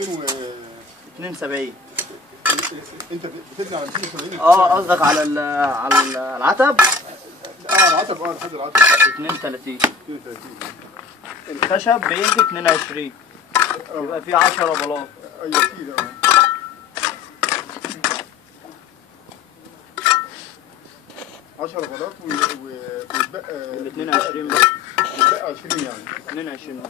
272. انت بتبني على 270؟ قصدك على العتب؟ العتب، لحد العتب 32. الخشب بيجي 22. يبقى في 10 بلاط. ايوه كده. 10 بلاط ويتبقى ال 22 بقى. يتبقى 20 يعني. 22.